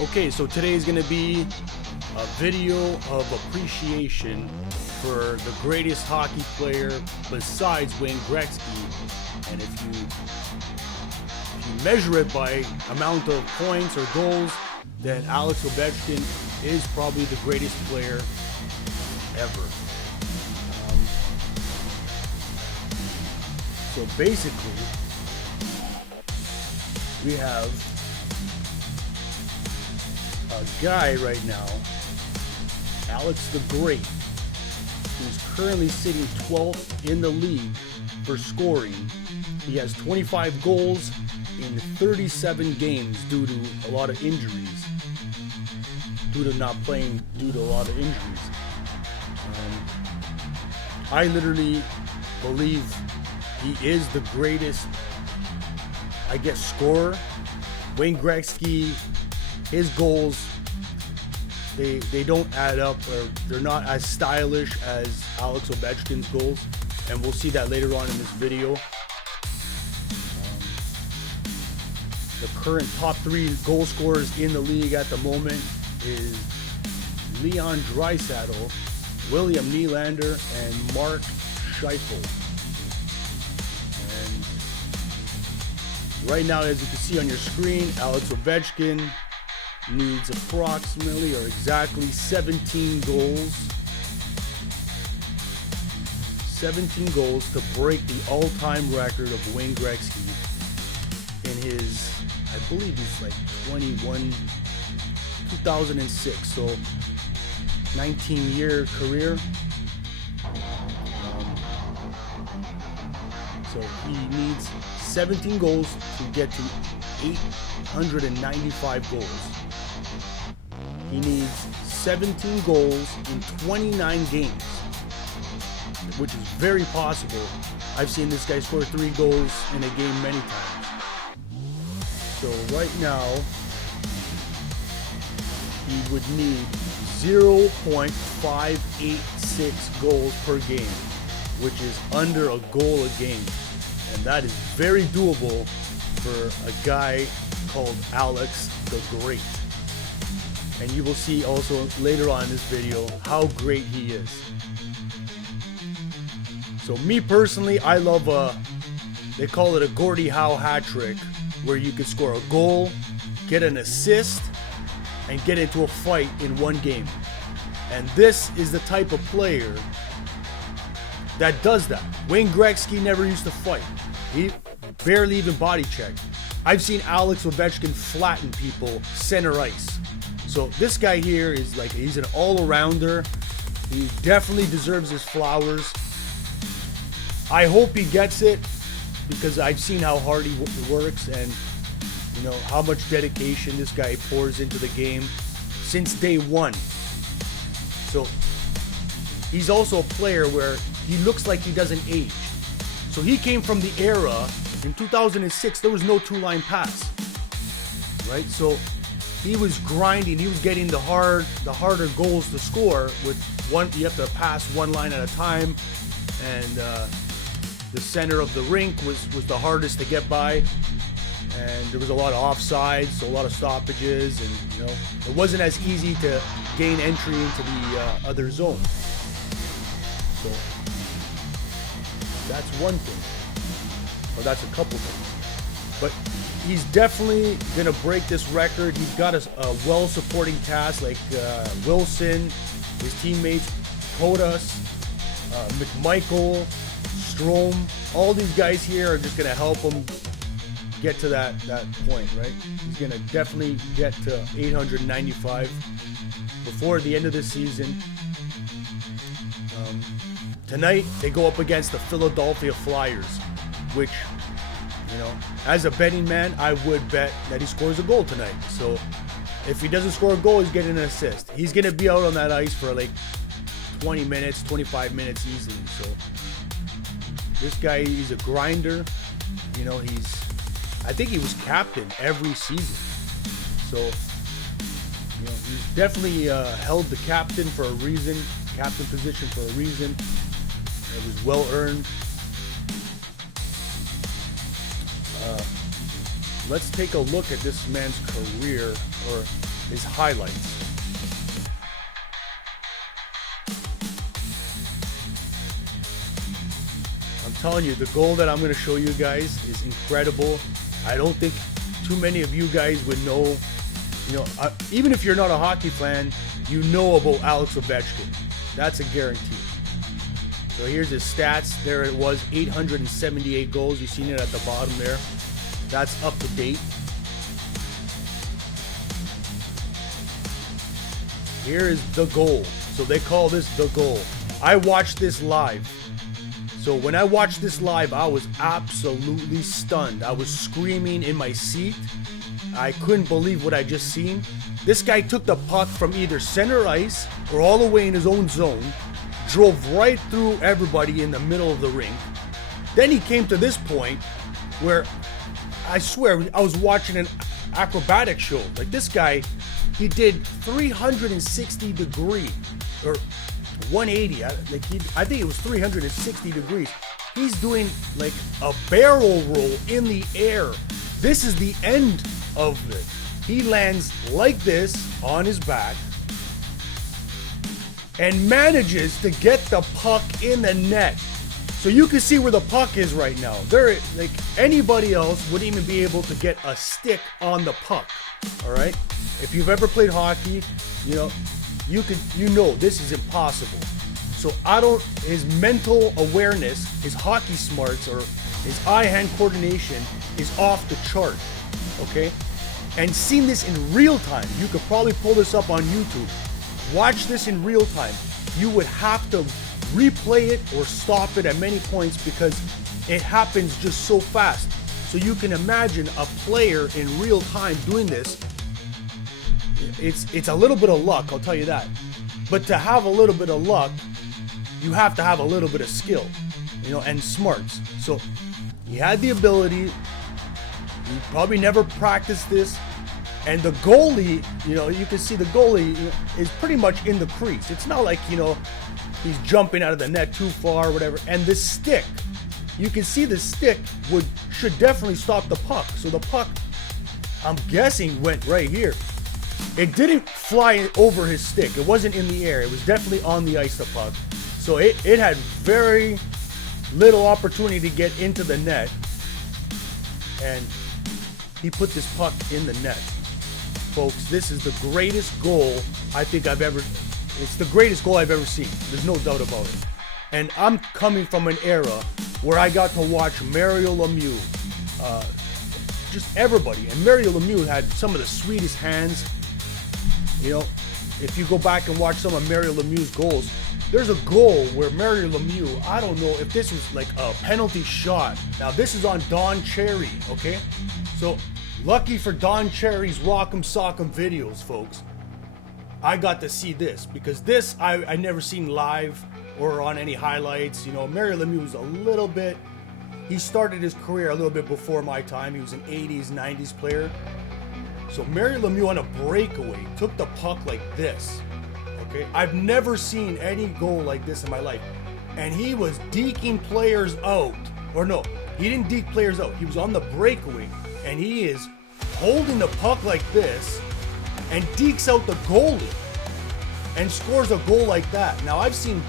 Okay, so today is going to be a video of appreciation for the greatest hockey player besides Wayne Gretzky. And if you measure it by amount of points or goals, then Alex Ovechkin is probably the greatest player ever. So basically, we have a guy right now, Alex the Great, who's currently sitting 12th in the league for scoring. He has 25 goals in 37 games due to a lot of injuries, due to not playing due to a lot of injuries. I literally believe he is the greatest, scorer. Wayne Gretzky, his goals, they don't add up, or they're not as stylish as Alex Ovechkin's goals, and we'll see that later on in this video. The current top 3 goal scorers in the league at the moment is Leon Draisaitl, William Nylander, and Mark Scheifele. And right now, as you can see on your screen, Alex Ovechkin needs approximately or exactly 17 goals. 17 goals to break the all-time record of Wayne Gretzky in his, I believe he's like 2006, so 19-year career. So he needs 17 goals to get to 895 goals. He needs 17 goals in 29 games, which is very possible. I've seen this guy score 3 goals in a game many times. So right now, he would need 0.586 goals per game, which is under a goal a game. And that is very doable for a guy called Alex the Great. And you will see also later on in this video how great he is. So me personally, I love they call it a Gordie Howe hat trick, where you can score a goal, get an assist, and get into a fight in one game. And this is the type of player that does that. Wayne Gretzky never used to fight. He barely even body checked. I've seen Alex Ovechkin flatten people center ice. So this guy here is he's an all-arounder. He definitely deserves his flowers. I hope he gets it, because I've seen how hard he works and how much dedication this guy pours into the game since day one. So he's also a player where he looks like he doesn't age. So he came from the era in 2006, there was no 2-line pass, right? So he was grinding, he was getting the harder goals to score with one. You have to pass one line at a time, and the center of the rink was the hardest to get by, and there was a lot of offsides, so a lot of stoppages, and it wasn't as easy to gain entry into the other zone. So that's one thing, or that's a couple things. But he's definitely gonna break this record. He's got a well-supporting cast like Wilson, his teammates, Kodas, McMichael, Strome. All these guys here are just gonna help him get to that point, right? He's gonna definitely get to 895 before the end of the season. Tonight they go up against the Philadelphia Flyers, which, as a betting man, I would bet that he scores a goal tonight. So if he doesn't score a goal, he's getting an assist. He's gonna be out on that ice for 20 minutes, 25 minutes easily. So this guy, he's a grinder. I think he was captain every season. So, he's definitely held the captain for a reason, captain position for a reason. It was well earned. let's take a look at this man's career or his highlights. I'm telling you, the goal that I'm going to show you guys is incredible. I don't think too many of you guys would know, even if you're not a hockey fan, you know about Alex Ovechkin. That's a guarantee. So here's his stats. There it was, 878 goals. You've seen it at the bottom there. That's up to date. Here is the goal. So they call this the goal. I watched this live. So when I watched this live, I was absolutely stunned. I was screaming in my seat. I couldn't believe what I just seen. This guy took the puck from either center ice or all the way in his own zone, drove right through everybody in the middle of the rink. Then he came to this point where I swear I was watching an acrobatic show. Like this guy, he did 360 degree or 180. I think it was 360 degrees. He's doing like a barrel roll in the air. This is the end of it. He lands like this on his back and manages to get the puck in the net. So you can see where the puck is right now. There, like anybody else wouldn't even be able to get a stick on the puck. All right. If you've ever played hockey, you know this is impossible. So his mental awareness, his hockey smarts, or his eye-hand coordination is off the chart. Okay. And seeing this in real time, you could probably pull this up on YouTube. Watch this in real time. You would have to replay it or stop it at many points because it happens just so fast. So you can imagine a player in real time doing this. It's a little bit of luck, I'll tell you that. But to have a little bit of luck, you have to have a little bit of skill, and smarts. So he had the ability. He probably never practiced this. And the goalie, you can see the goalie is pretty much in the crease. It's not like, he's jumping out of the net too far or whatever. And this stick, you can see the stick should definitely stop the puck. So the puck, I'm guessing, went right here. It didn't fly over his stick. It wasn't in the air. It was definitely on the ice, the puck. So it had very little opportunity to get into the net. And he put this puck in the net. Folks, this is the greatest goal it's the greatest goal I've ever seen. There's no doubt about it. And I'm coming from an era where I got to watch Mario Lemieux, just everybody. And Mario Lemieux had some of the sweetest hands. If you go back and watch some of Mario Lemieux's goals, there's a goal where Mario Lemieux, I don't know if this was like a penalty shot. Now this is on Don Cherry, okay? So lucky for Don Cherry's Rock'em Sock'em videos, folks. I got to see this because this I never seen live or on any highlights. Mario Lemieux was he started his career a little bit before my time. He was an 80s, 90s player. So Mario Lemieux on a breakaway took the puck like this. Okay, I've never seen any goal like this in my life. And he was deking players out. Or no, he didn't deke players out. He was on the breakaway and he is holding the puck like this and dekes out the goalie and scores a goal like that. Now I've seen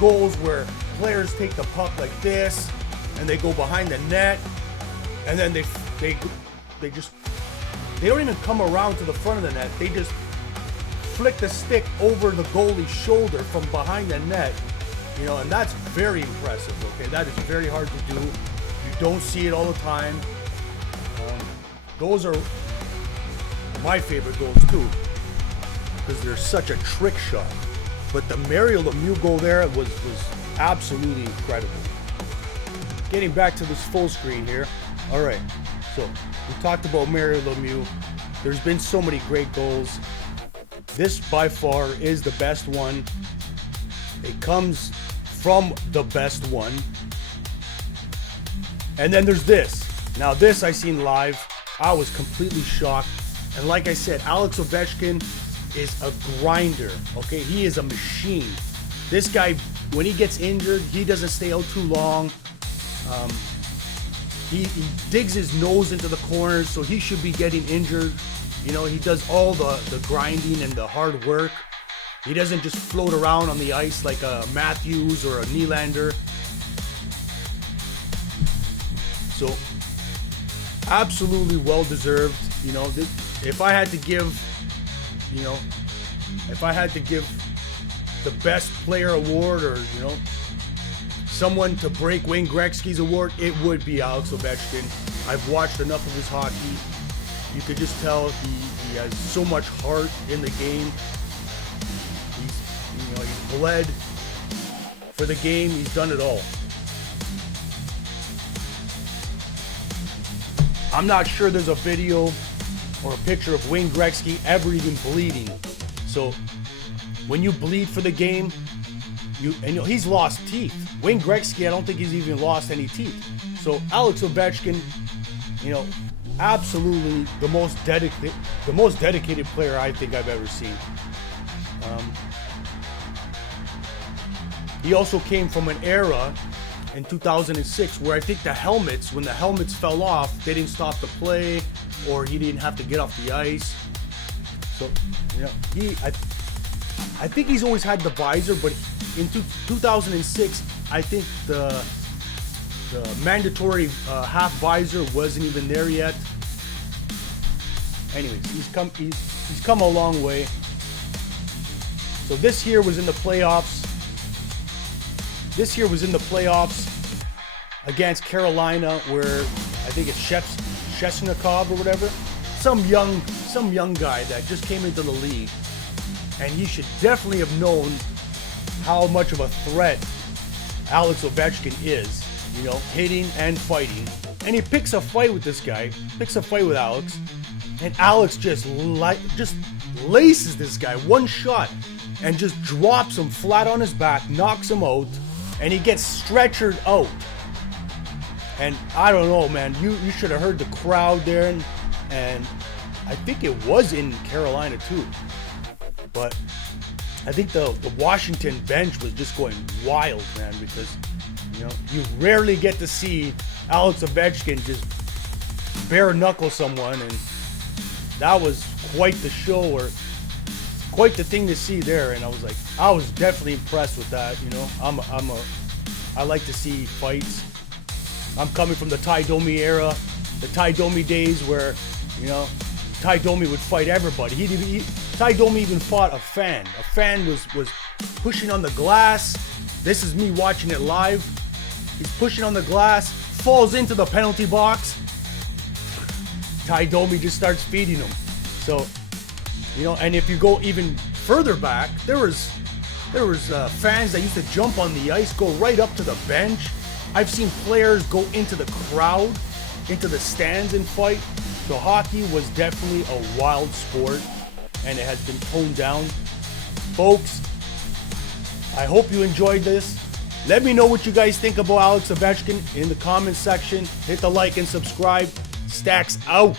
goals where players take the puck like this and they go behind the net and then they don't even come around to the front of the net. They just flick the stick over the goalie's shoulder from behind the net, and that's very impressive. Okay, that is very hard to do. You don't see it all the time. Those are my favorite goals too, because they're such a trick shot. But the Mario Lemieux goal there was absolutely incredible. Getting back to this full screen here. All right, so we talked about Mario Lemieux. There's been so many great goals. This by far is the best one. It comes from the best one. And then there's this. Now this I seen live. I was completely shocked. And like I said, Alex Ovechkin is a grinder. Okay, he is a machine. This guy, when he gets injured, he doesn't stay out too long. He digs his nose into the corners, so he should be getting injured. You know, he does all the grinding and the hard work. He doesn't just float around on the ice like a Matthews or a Nylander. So, absolutely well deserved. You know, if I had to give, you know, if I had to give the best player award, or, you know, someone to break Wayne Gretzky's award, it would be Alex Ovechkin. I've watched enough of his hockey. You could just tell he has so much heart in the game. He's bled for the game. He's done it all. I'm not sure there's a video or a picture of Wayne Gretzky ever even bleeding. So when you bleed for the game, he's lost teeth. Wayne Gretzky, I don't think he's even lost any teeth. So Alex Ovechkin, you know, absolutely the most dedicated player I think I've ever seen. He also came from an era in 2006 where I think when the helmets fell off, they didn't stop the play, or he didn't have to get off the ice. So, you know, I think he's always had the visor, but in 2006, I think the mandatory half visor wasn't even there yet. Anyways, he's come a long way. So this year was in the playoffs. This year was in the playoffs against Carolina, where I think it's Shesnikov or whatever, some young guy that just came into the league, and he should definitely have known how much of a threat Alex Ovechkin is, you know, hitting and fighting. And he picks a fight with this guy, picks a fight with Alex, and Alex just laces this guy one shot and just drops him flat on his back, knocks him out, and he gets stretchered out. And I don't know, man, you should have heard the crowd there, and I think it was in Carolina too. But I think the Washington bench was just going wild, man, because, you know, you rarely get to see Alex Ovechkin just bare knuckle someone, and that was quite the show, or quite the thing to see there. And I was definitely impressed with that. You know, I like to see fights. I'm coming from the Ty Domi era, the Ty Domi days where, you know, Ty Domi would fight everybody. Ty Domi even fought a fan. A fan was pushing on the glass. This is me watching it live. He's pushing on the glass, falls into the penalty box. Ty Domi just starts feeding him. So, you know, and if you go even further back, there was fans that used to jump on the ice, go right up to the bench. I've seen players go into the crowd, into the stands and fight. So hockey was definitely a wild sport, and it has been toned down. Folks, I hope you enjoyed this. Let me know what you guys think about Alex Ovechkin in the comment section. Hit the like and subscribe. Stacks out.